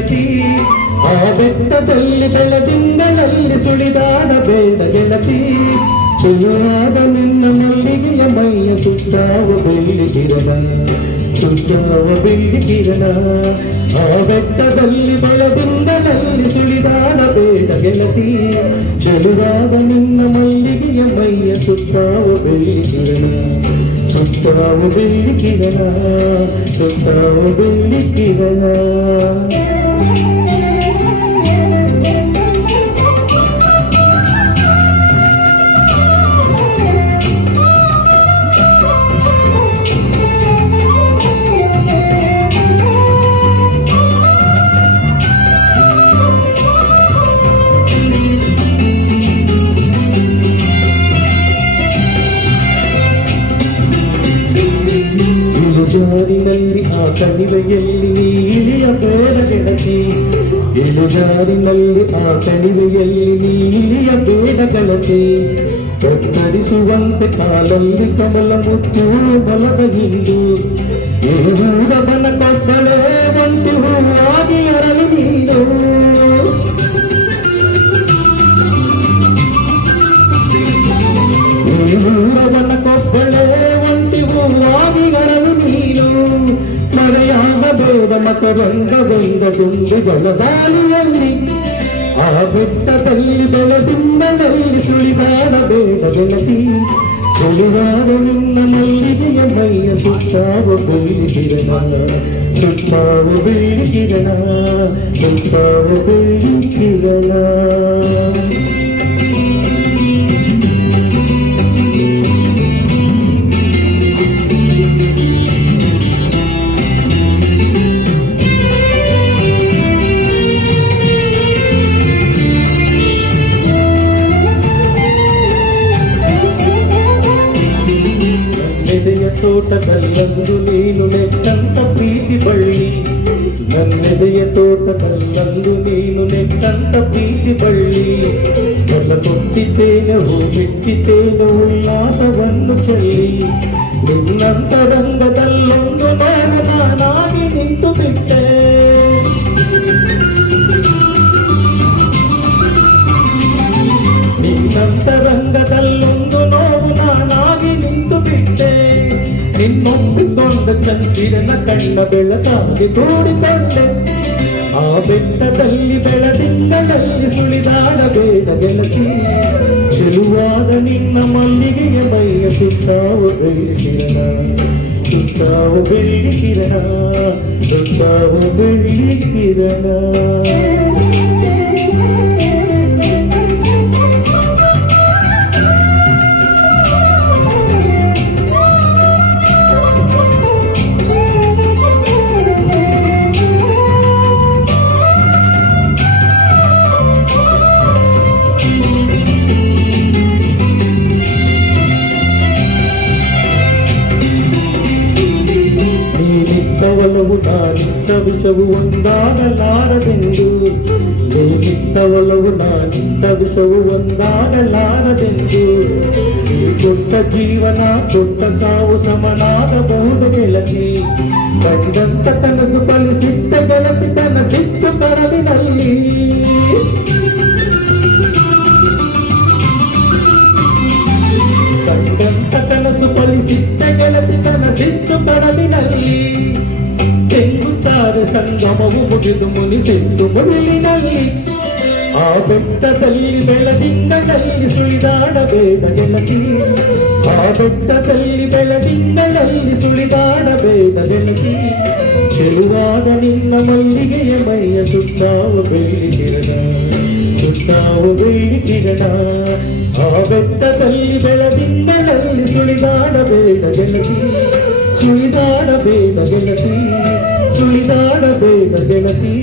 ಗೆಳತಿ ಆ ಬೆಟ್ಟದಲ್ಲಿ ಬೆಳದಿಂಗಳಲ್ಲಿ ಸುಳಿದಾಡಬೇಡ ಗೆಳತಿ ಚೆಲುವಾದ ನಿನ್ನ ಮಲ್ಲಿಗೆಯ ಮೈಯ ಸುತ್ತಾವ ಬೆಳ್ಳಿ ಕಿರಣ ಸುತ್ತಾವ ಬೆಳ್ಳಿ ಕಿರಣ ಆ ಬೆಟ್ಟದಲ್ಲಿ ಬೆಳದಿಂಗಳಲ್ಲಿ ಸುಳಿದಾಡಬೇಡ ಗೆಳತಿ ಚೆಲುವಾದ ನಿನ್ನ ಮಲ್ಲಿಗೆಯ ಮೈಯ ಸುತ್ತಾವ ಬೆಳ್ಳಿ ಕಿರಣ ಸುತ್ತಾವ ಬೆಳ್ಳಿ ಕಿರಣ ಸುತ್ತಾವ ಬೆಳ್ಳಿ ಕಿರಣ ಜಾರಿನಲ್ಲಿ ಆ ಕಣಿವೆಯಲ್ಲಿ ನೀಲಿಯಬೇಡ ಗೆಳತಿ ಇಳುಜಾರಿನಲ್ಲಿ ಆ ಕಣಿವೆಯಲ್ಲಿ ನೀಲಿಯಬೇಡ ಗೆಳತಿ ಕತ್ತರಿಸುವಂತೆ ಕಾಲಲ್ಲಿ ಕಮಲ ಮುತ್ತು ಬಲದ ಹಿಂದು ಏರೂರ ಬಲ ಕೊಬ್ಬಳೆ ಬಂತು ಹೂವಾಗಿ ಅರಳಿ ನೀನು ಏರೂರ ಬಲ ಕೊಬ್ಬಳೆ ಒಂಟಿ ಹೂವಾಗಿ ಅರಳು ನೀನು ಮರೆಯಾಗಬೇಡ ಮಕರಂಗಗೊಂಡ ತುಂಬಿಗಳ ಗಾಳಿಯಲ್ಲಿ ಆ ಬೆಟ್ಟದಲ್ಲಿ ಬೆಳದಿಂಗಳಲ್ಲಿ ಸುಳಿದಾಡಬೇಡ ಗೆಳತಿ ಸುಳಿದಾಡ ನಿನ್ನ ಮಲ್ಲಿಗೆಯ ಮೈಯ ಸುತ್ತಾವ ಬೆಳ್ಳಿ ಕಿರಣ ಸುತ್ತಾವ ಬೆಳ್ಳಿ ಕಿರಣ ಸುತ್ತಾವ ಬೆಳ್ಳಿ ಕಿರಣ ನನ್ನೆದೆಯ ತೋಟದಲ್ಲಂದು ನೀನು ನೆಟ್ಟಂತ ಪ್ರೀತಿ ಬಳ್ಳಿ ನನ್ನೆದೆಯ ತೋಟದಲ್ಲಂದು ನೀನು ನೆಟ್ಟಂತ ಪ್ರೀತಿ ಬಳ್ಳಿ ಎಲ್ಲ ಕೊಟ್ಟಿದ್ದೇನೆ ಹೂ ಬಿಟ್ಟಿದ್ದೇನೆ ಉಲ್ಲಾಸವನ್ನು ಚೆಲ್ಲಿ ನಿನ್ನಂತರಂಗದಲ್ಲೊಂದು ನಾನಾಗಿ ನಿಂತು ಬಿಟ್ಟೆ ನಿನ್ನಂತರಂಗದಲ್ಲೊಂದು ನೋವು ನಾನಾಗಿ ನಿಂತು ಬಿಟ್ಟೆ ನಿನ್ನೊಪ್ಪಿಕೊಂಡ ಚಂದಿರನ ಕಣ್ಣ ಬೆಳಕಾಗಿ ತೋಡಿಕೊಂಡೆ ಆ ಬೆಟ್ಟದಲ್ಲಿ ಬೆಳದಿಂಗಳಲ್ಲಿ ಸುಳಿದಾಡಬೇಡ ಗೆಳತಿ ಚೆಲುವಾದ ನಿನ್ನ ಮಲ್ಲಿಗೆಯ ಮೈಯ ಸುತ್ತಾವ ಬೆಳ್ಳಿ ಕಿರಣ ಸುತ್ತಾವ ಬೆಳ್ಳಿ ಕಿರಣ ಸುತ್ತಾವ ಬೆಳ್ಳಿ ಕಿರಣ ಒಲವು ನಾನಿತ್ತ ವಿಷವು ಒಂದಾಗಲಾರದೆಂದು ನೀನಿತ್ತ ಒಲವು ನಾನಿತ್ತ ವಿಷವು ಒಂದಾಗಲಾರದೆಂದು ಈ ಕೊಟ್ಟ ಜೀವನ ಕೊಟ್ಟ ಸಾವು ಸಮನಾಗಬಹುದು ಗೆಳತಿ ಕಂಡಂತ ಕನಸು ಫಲಿಸಿದ್ದ ಗೆಳತಿ ಕನಸಿತ್ತು ಕರವಿನಲ್ಲಿ ಕಂಡಂತ ಕನಸು ಫಲಿಸಿದ್ದ ಗೆಳತಿ ಕನಸಿತ್ತು ಕರವಿನಲ್ಲಿ ತೆಂಗುತ್ತಾರೆ ಸಂಗಮವು ಮುಗಿದು ಮುನಿಸಿದ್ದು ಮುಗಿಲಿನಲ್ಲಿ ಆ ಬೆಟ್ಟದಲ್ಲಿ ಬೆಳದಿಂಗಳಲ್ಲಿ ಸುಳಿದಾಡಬೇಡ ಗೆಳತಿ ಆ ಬೆಟ್ಟದಲ್ಲಿ ಬೆಳದಿಂಗಳಲ್ಲಿ ಸುಳಿದಾಡಬೇಡ ಗೆಳತಿ ಚೆಲುವಾದ ನಿನ್ನ ಮಲ್ಲಿಗೆಯ ಮೈಯ ಸುತ್ತಾವ ಬೆಳ್ಳಿ ಕಿರಣ ಸುತ್ತಾವ ಬೆಳ್ಳಿ ಕಿರಣ ಆ ಬೆಟ್ಟದಲ್ಲಿ ಬೆಳದಿಂಗಳಲ್ಲಿ ಸುಳಿದಾಡಬೇಡ ಗೆಳತಿ ಸುಳಿದಾಡಬೇಡ ಗೆಳತಿ ಸುಳಿದಾಡಬೇಡ ಗೆಳತಿ